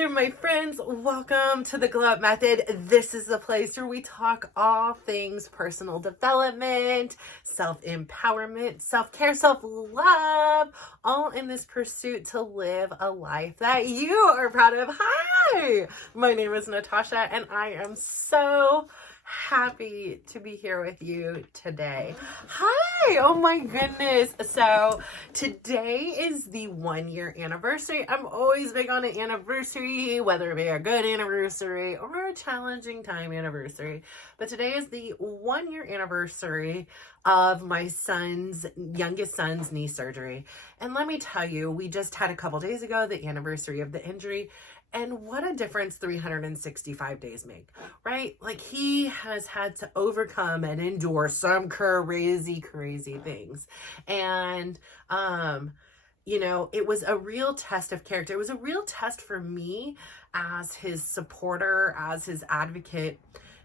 there, my friends. Welcome to the Glow Up Method. This is the place where we talk all things personal development, self-empowerment, self-care, self-love, all in this pursuit to live a life that you are proud of. Hi, my name is Natasha, and I am so happy to be here with you today. Hi, oh my goodness. So today is the 1 year anniversary. I'm always big on an anniversary, whether it be a good anniversary or a challenging time anniversary. But today is the 1 year anniversary of my youngest son's knee surgery. And let me tell you, we just had a couple days ago the anniversary of the injury. And what a difference 365 days make, right? Like, he has had to overcome and endure some crazy things. And, it was a real test of character. It was a real test for me as his supporter, as his advocate,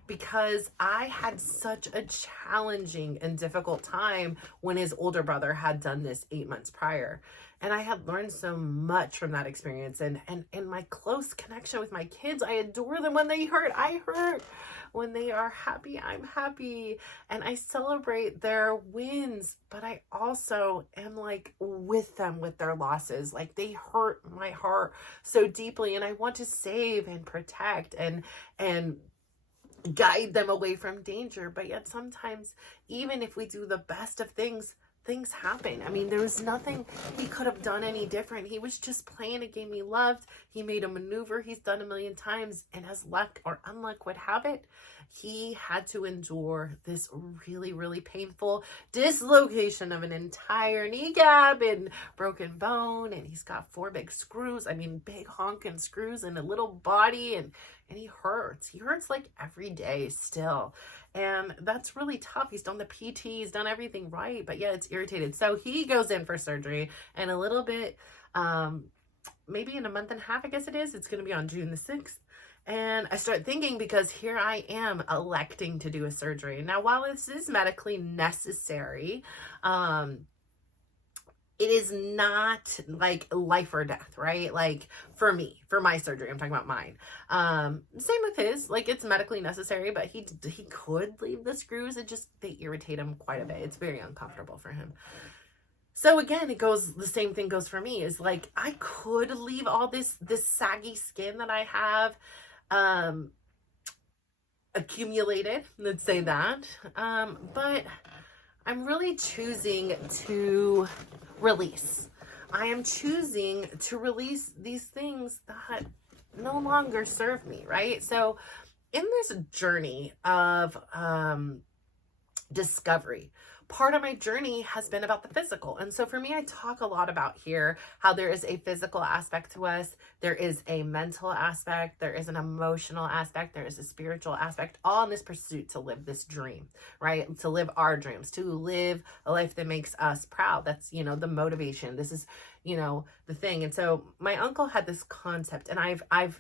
because I had such a challenging and difficult time when his older brother had done this 8 months prior. And I had learned so much from that experience, and my close connection with my kids. I adore them. When they hurt, I hurt. When they are happy, I'm happy. And I celebrate their wins, but I also am like with them with their losses. Like, they hurt my heart so deeply, and I want to save and protect and guide them away from danger. But yet sometimes, even if we do the best of things happen. I mean, there was nothing he could have done any different. He was just playing a game he loved. He made a maneuver he's done a million times, and as luck or unluck would have it, he had to endure this really painful dislocation of an entire kneecap and broken bone. And he's got 4 big screws. I mean, big honking screws in a little body, and he hurts. He hurts like every day still. And that's really tough. He's done the PT, he's done everything right, but yeah, it's irritated. So he goes in for surgery, and a little bit, maybe in a month and a half, I guess it is. It's going to be on June the 6th. And I start thinking, because here I am electing to do a surgery. Now, while this is medically necessary, it is not like life or death, right? Like, for me, for my surgery, I'm talking about mine. Same with his, like, it's medically necessary, but he could leave the screws. They irritate him quite a bit. It's very uncomfortable for him. So again, the same thing goes for me, is like, I could leave all this saggy skin that I have, accumulated, let's say that. But I'm really choosing to release. I am choosing to release these things that no longer serve me, right? So in this journey of discovery, part of my journey has been about the physical. And so for me, I talk a lot about here how there is a physical aspect to us, there is a mental aspect, there is an emotional aspect, there is a spiritual aspect, all in this pursuit to live this dream, right? To live our dreams, to live a life that makes us proud. That's, the motivation. This is, the thing. And so my uncle had this concept, and I've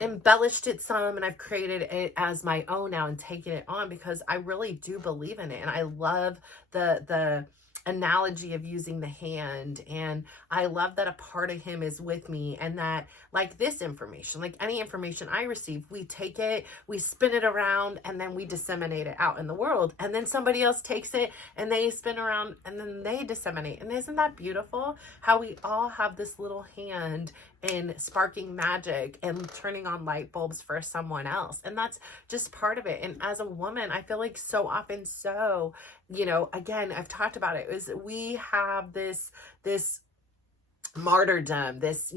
embellished it some, and I've created it as my own now and taken it on, because I really do believe in it. And I love the analogy of using the hand, and I love that a part of him is with me, and that, like, this information, like any information I receive, we take it, we spin it around, and then we disseminate it out in the world, and then somebody else takes it and they spin around and then they disseminate. And isn't that beautiful how we all have this little hand in sparking magic and turning on light bulbs for someone else? And that's just part of it. And as a woman, I feel like so often, again, I've talked about it, is we have this martyrdom, this,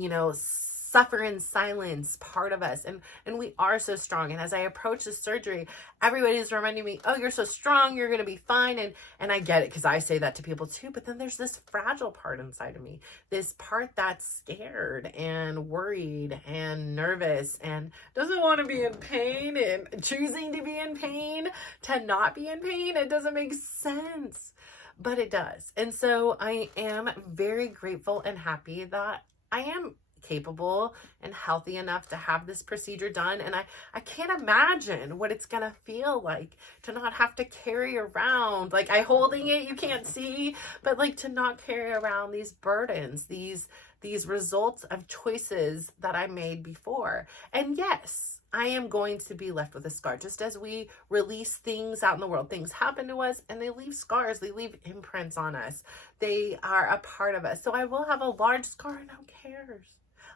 suffer in silence part of us, and we are so strong. And as I approach the surgery, everybody's reminding me, oh, you're so strong, you're gonna be fine. And I get it, because I say that to people too. But then there's this fragile part inside of me, this part that's scared and worried and nervous and doesn't want to be in pain, and choosing to be in pain to not be in pain. It doesn't make sense, but it does. And so I am very grateful and happy that I am capable and healthy enough to have this procedure done. And I can't imagine what it's gonna feel like to not have to carry around, like, I holding it, you can't see, but like to not carry around these burdens, these these results of choices that I made before. And yes, I am going to be left with a scar. Just as we release things out in the world, things happen to us and they leave scars, they leave imprints on us. They are a part of us. So I will have a large scar and who cares?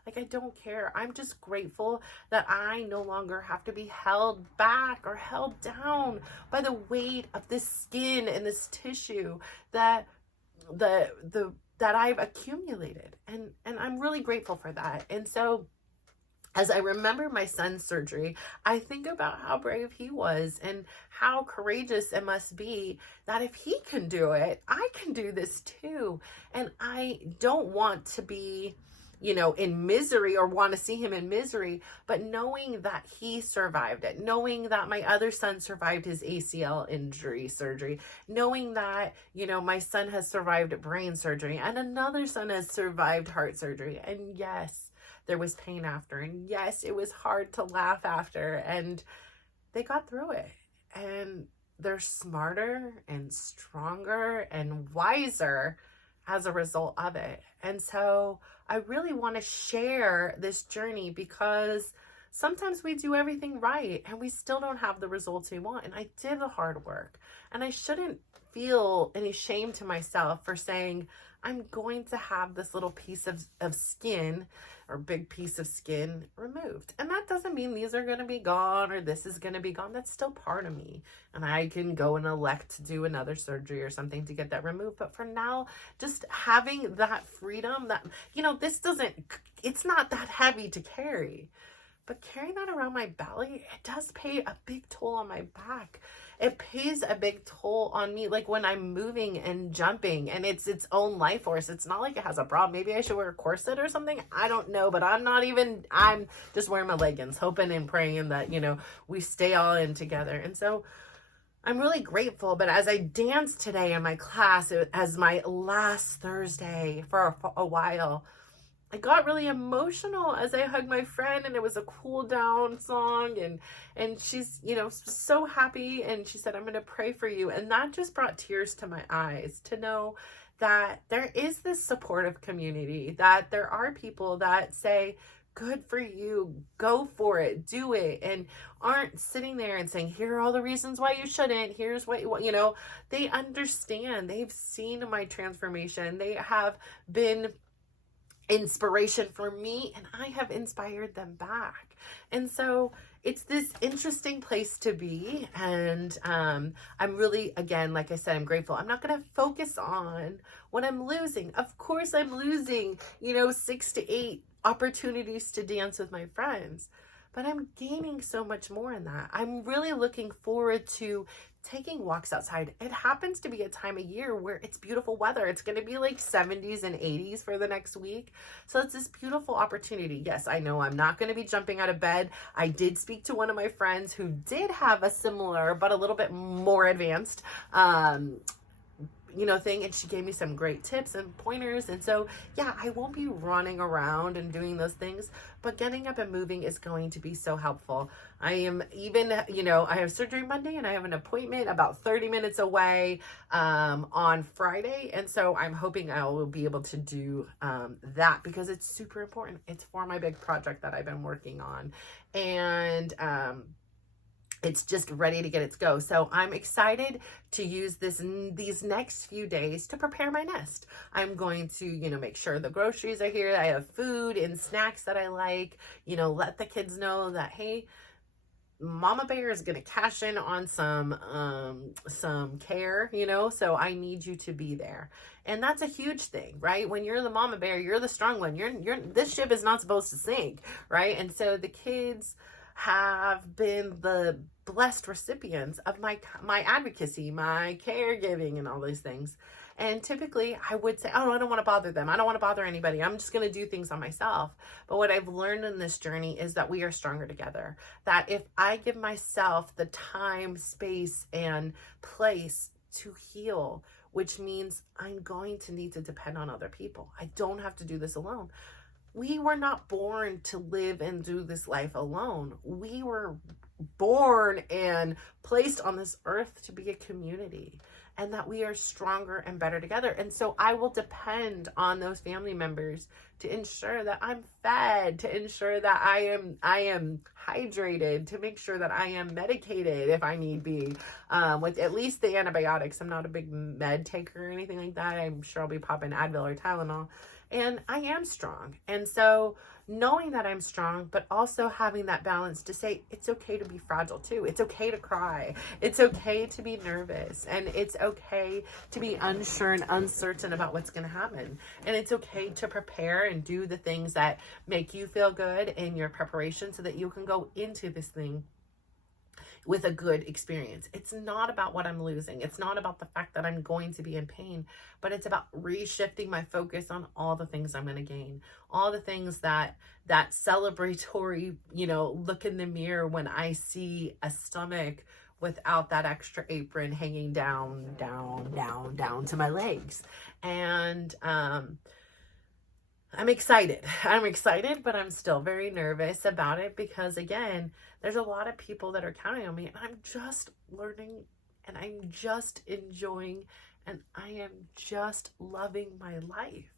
Like, I don't care. I'm just grateful that I no longer have to be held back or held down by the weight of this skin and this tissue that that I've accumulated. And I'm really grateful for that. And so as I remember my son's surgery, I think about how brave he was and how courageous it must be that if he can do it, I can do this too. And I don't want to be, in misery or want to see him in misery, but knowing that he survived it, knowing that my other son survived his ACL injury surgery, knowing that, my son has survived brain surgery and another son has survived heart surgery. And yes, there was pain after. And yes, it was hard to laugh after. And they got through it. And they're smarter and stronger and wiser as a result of it. And so I really want to share this journey because sometimes we do everything right and we still don't have the results we want. And I did the hard work. And I shouldn't feel any shame to myself for saying, I'm going to have this little piece of skin or big piece of skin removed. And that doesn't mean these are going to be gone or this is going to be gone. That's still part of me. And I can go and elect to do another surgery or something to get that removed. But for now, just having that freedom that, it's not that heavy to carry. But carrying that around my belly, it does pay a big toll on my back. It pays a big toll on me, like when I'm moving and jumping and it's its own life force. It's not like it has a problem. Maybe I should wear a corset or something. I don't know, but I'm just wearing my leggings, hoping and praying that, we stay all in together. And so I'm really grateful. But as I danced today in my class, as my last Thursday for a while, I got really emotional as I hugged my friend, and it was a cool down song, and she's, so happy, and she said, I'm going to pray for you. And that just brought tears to my eyes to know that there is this supportive community, that there are people that say, good for you, go for it, do it, and aren't sitting there and saying, here are all the reasons why you shouldn't, here's what they understand. They've seen my transformation. They have been inspiration for me, and I have inspired them back. And so it's this interesting place to be. And I'm really, again, like I said, I'm grateful. I'm not going to focus on what I'm losing. Of course I'm losing, 6 to 8 opportunities to dance with my friends, but I'm gaining so much more in that. I'm really looking forward to taking walks outside. It happens to be a time of year where it's beautiful weather. It's going to be like 70s and 80s for the next week. So it's this beautiful opportunity. Yes, I know I'm not going to be jumping out of bed. I did speak to one of my friends who did have a similar, but a little bit more advanced, thing, and she gave me some great tips and pointers. And so yeah, I won't be running around and doing those things, but getting up and moving is going to be so helpful. I am even, I have surgery Monday and I have an appointment about 30 minutes away on Friday. And so I'm hoping I will be able to do that because it's super important. It's for my big project that I've been working on. And it's just ready to get its go. So I'm excited to use these next few days to prepare my nest. I'm going to, make sure the groceries are here. I have food and snacks that I like, let the kids know that, hey, Mama Bear is going to cash in on some care, so I need you to be there. And that's a huge thing, right? When you're the Mama Bear, you're the strong one. This ship is not supposed to sink, right? And so the kids have been the blessed recipients of my advocacy, my caregiving, and all these things. And typically I would say, oh, I don't want to bother them. I don't want to bother anybody. I'm just going to do things on myself. But what I've learned in this journey is that we are stronger together. That if I give myself the time, space, and place to heal, which means I'm going to need to depend on other people. I don't have to do this alone. We were not born to live and do this life alone. We were born and placed on this earth to be a community. and that we are stronger and better together. And so I will depend on those family members to ensure that I'm fed, to ensure that I am hydrated, to make sure that I am medicated if I need be, with at least the antibiotics. I'm not a big med taker or anything like that. I'm sure I'll be popping Advil or Tylenol. And I am strong. And so knowing that I'm strong, but also having that balance to say it's okay to be fragile too. It's okay to cry. It's okay to be nervous. And it's okay to be unsure and uncertain about what's going to happen. And it's okay to prepare and do the things that make you feel good in your preparation so that you can go into this thing with a good experience. It's not about what I'm losing. It's not about the fact that I'm going to be in pain, but it's about reshifting my focus on all the things I'm going to gain, all the things that celebratory, look in the mirror when I see a stomach without that extra apron hanging down to my legs. And, I'm excited, but I'm still very nervous about it because, again, there's a lot of people that are counting on me, and I'm just learning, and I'm just enjoying, and I am just loving my life.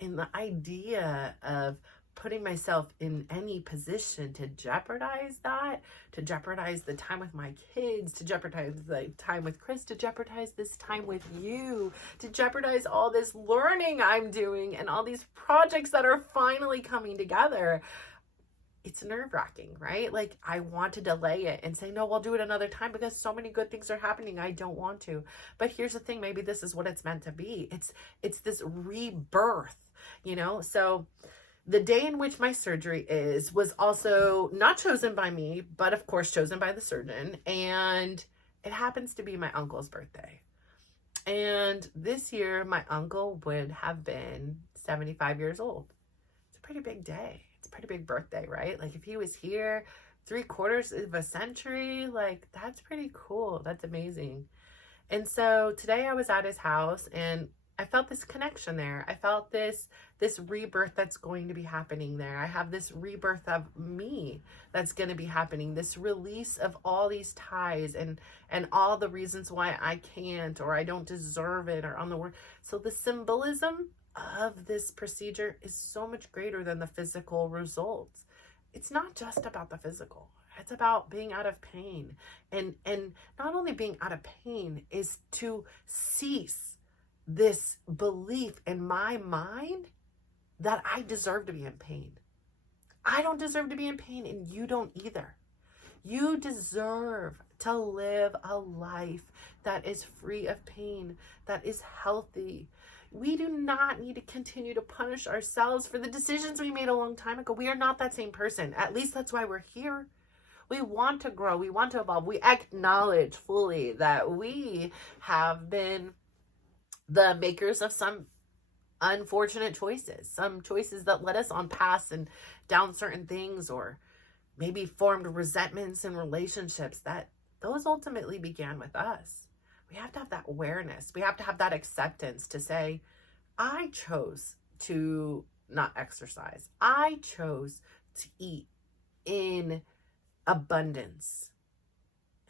And the idea of putting myself in any position to jeopardize that, to jeopardize the time with my kids, to jeopardize the time with Chris, to jeopardize this time with you, to jeopardize all this learning I'm doing and all these projects that are finally coming together. It's nerve-wracking, right? Like, I want to delay it and say, no, we'll do it another time because so many good things are happening. I don't want to. But here's the thing, maybe this is what it's meant to be. It's this rebirth, So the day in which my surgery was also not chosen by me, but of course chosen by the surgeon. And it happens to be my uncle's birthday. And this year, my uncle would have been 75 years old. It's a pretty big day. It's a pretty big birthday, right? Like, if he was here 3/4 of a century, like, that's pretty cool. That's amazing. And so today I was at his house, and I felt this connection there. I felt this rebirth that's going to be happening there. I have this rebirth of me that's going to be happening. This release of all these ties and all the reasons why I can't, or I don't deserve it, or on the word. So the symbolism of this procedure is so much greater than the physical results. It's not just about the physical. It's about being out of pain. And not only being out of pain is to cease this belief in my mind that I deserve to be in pain. I don't deserve to be in pain, and you don't either. You deserve to live a life that is free of pain, that is healthy. We do not need to continue to punish ourselves for the decisions we made a long time ago. We are not that same person. At least that's why we're here. We want to grow. We want to evolve. We acknowledge fully that we have been the makers of some unfortunate choices, some choices that led us on paths and down certain things, or maybe formed resentments in relationships that those ultimately began with us. We have to have that awareness. We have to have that acceptance to say, I chose to not exercise. I chose to eat in abundance.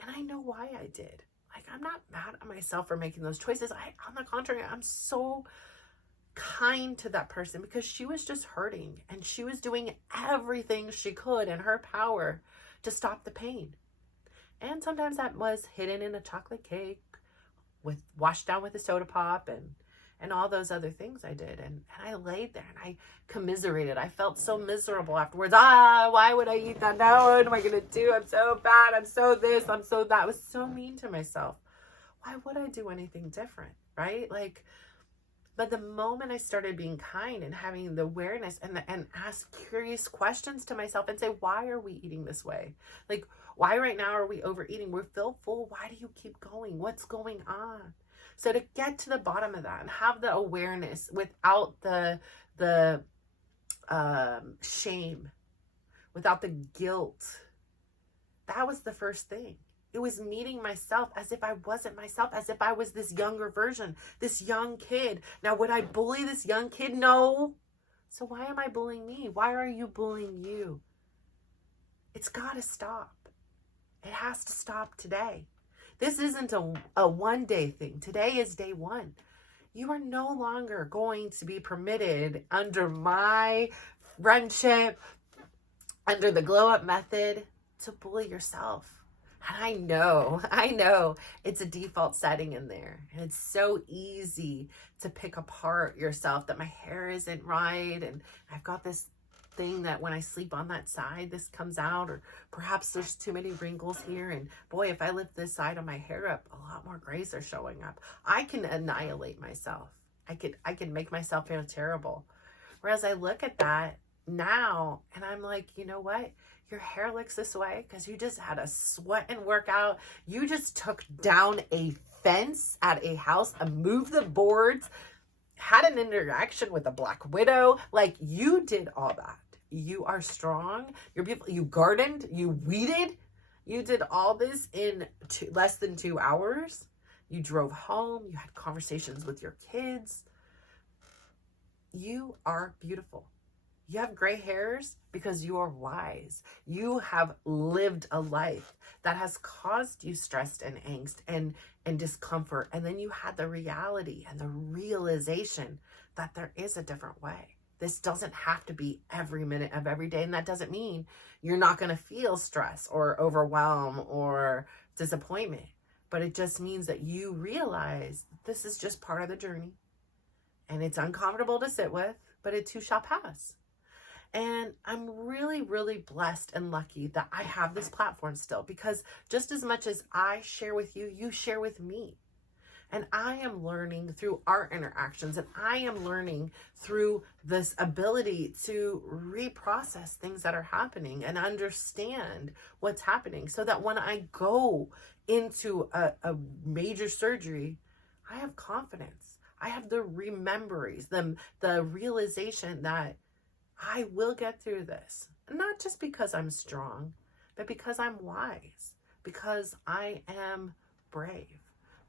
And I know why I did. Like, I'm not mad at myself for making those choices. On the contrary, I'm so kind to that person because she was just hurting, and she was doing everything she could in her power to stop the pain. And sometimes that was hidden in a chocolate cake, washed down with a soda pop, and all those other things I did. And I laid there and I commiserated. I felt so miserable afterwards. Why would I eat that now? What am I going to do? I'm so bad. I'm so this. I'm so that. I was so mean to myself. Why would I do anything different? Right? Like, but the moment I started being kind and having the awareness and ask curious questions to myself and say, why are we eating this way? Like, why right now are we overeating? We're feel full. Why do you keep going? What's going on? So to get to the bottom of that and have the awareness without the shame, without the guilt, that was the first thing. It was meeting myself as if I wasn't myself, as if I was this younger version, this young kid. Now, would I bully this young kid? No. So why am I bullying me? Why are you bullying you? It's got to stop. It has to stop today. This isn't a one-day thing. Today is day one. You are no longer going to be permitted under my friendship, under the Glow Up method, to bully yourself. And I know it's a default setting in there. And it's so easy to pick apart yourself, that my hair isn't right, and I've got this thing that when I sleep on that side, this comes out, or perhaps there's too many wrinkles here, and boy, if I lift this side of my hair up, a lot more grays are showing up. I can annihilate myself. I could make myself feel terrible. Whereas I look at that now and I'm like, you know what? Your hair looks this way because you just had a sweat and workout. You just took down a fence at a house and moved the boards, had an interaction with a Black Widow. Like, you did all that. You are strong. You're beautiful. You gardened. You weeded. You did all this in less than 2 hours. You drove home. You had conversations with your kids. You are beautiful. You have gray hairs because you are wise. You have lived a life that has caused you stress and angst and discomfort. And then you had the reality and the realization that there is a different way. This doesn't have to be every minute of every day. And that doesn't mean you're not going to feel stress or overwhelm or disappointment. But it just means that you realize this is just part of the journey. And it's uncomfortable to sit with, but it too shall pass. And I'm really, really blessed and lucky that I have this platform still, because just as much as I share with you, you share with me. And I am learning through our interactions, and I am learning through this ability to reprocess things that are happening and understand what's happening, so that when I go into a major surgery, I have confidence. I have the rememberies, the realization that I will get through this. Not just because I'm strong, but because I'm wise, because I am brave,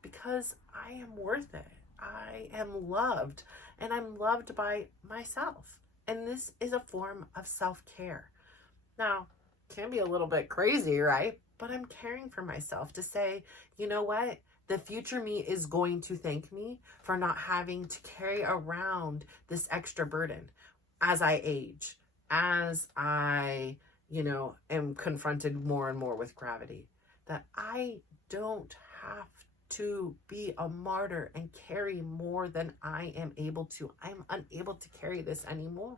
because I am worth it. I am loved, and I'm loved by myself. And this is a form of self-care. Now, it can be a little bit crazy, right? But I'm caring for myself to say, you know what? The future me is going to thank me for not having to carry around this extra burden as I age, as I, am confronted more and more with gravity, that I don't have to be a martyr and carry more than I am able to. I'm unable to carry this anymore.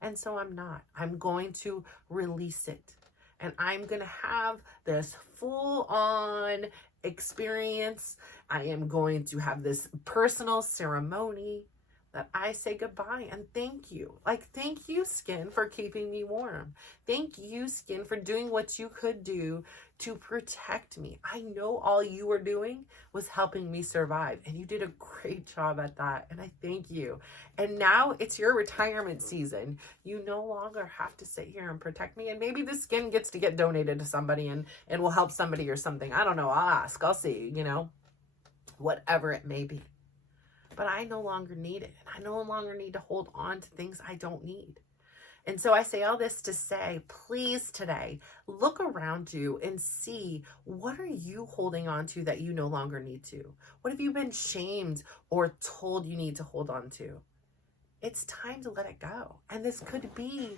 And so I'm not. I'm going to release it. And I'm going to have this full-on experience. I am going to have this personal ceremony that I say goodbye and thank you. Like, thank you, skin, for keeping me warm. Thank you, skin, for doing what you could do to protect me. I know all you were doing was helping me survive, and you did a great job at that, and I thank you. And now it's your retirement season. You no longer have to sit here and protect me, and maybe the skin gets to get donated to somebody and will help somebody or something. I don't know. I'll ask. I'll see, whatever it may be. But I no longer need it. I no longer need to hold on to things I don't need. And so I say all this to say, please today, look around you and see, what are you holding on to that you no longer need to? What have you been shamed or told you need to hold on to? It's time to let it go. And this could be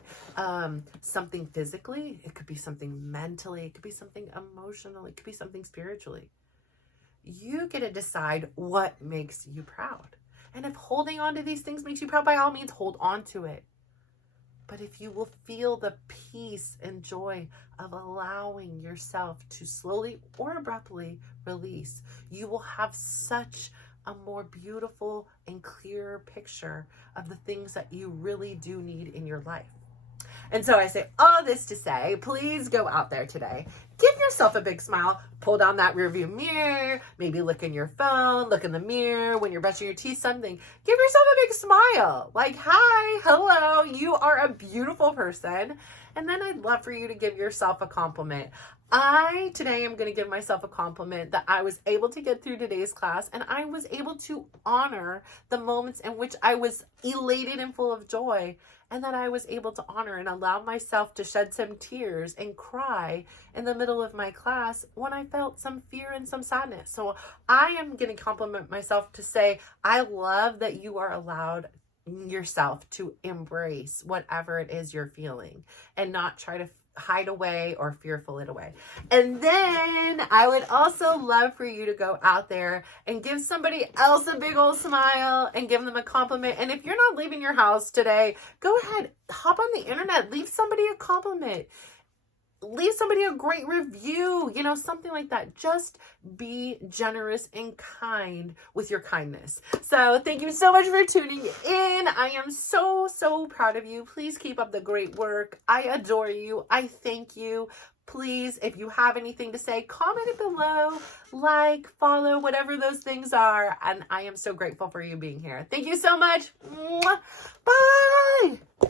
something physically. It could be something mentally. It could be something emotionally. It could be something spiritually. You get to decide what makes you proud. And if holding on to these things makes you proud, by all means, hold on to it. But if you will feel the peace and joy of allowing yourself to slowly or abruptly release, you will have such a more beautiful and clearer picture of the things that you really do need in your life. And so I say all this to say, please go out there today. Give yourself a big smile. Pull down that rearview mirror. Maybe look in your phone. Look in the mirror when you're brushing your teeth, something. Give yourself a big smile. Like, hi, hello, you are a beautiful person. And then I'd love for you to give yourself a compliment. Today am going to give myself a compliment that I was able to get through today's class, and I was able to honor the moments in which I was elated and full of joy. and that I was able to honor and allow myself to shed some tears and cry in the middle of my class when I felt some fear and some sadness. So I am going to compliment myself to say, I love that you are allowed yourself to embrace whatever it is you're feeling and not try to hide away or fearful it away. And then I would also love for you to go out there and give somebody else a big old smile and give them a compliment. And if you're not leaving your house today, go ahead, hop on the internet, leave somebody a compliment. Leave somebody a great review, something like that. Just be generous and kind with your kindness. So thank you so much for tuning in. I am so, so proud of you. Please keep up the great work. I adore you. I thank you. Please, if you have anything to say, comment it below, like, follow, whatever those things are. And I am so grateful for you being here. Thank you so much. Bye.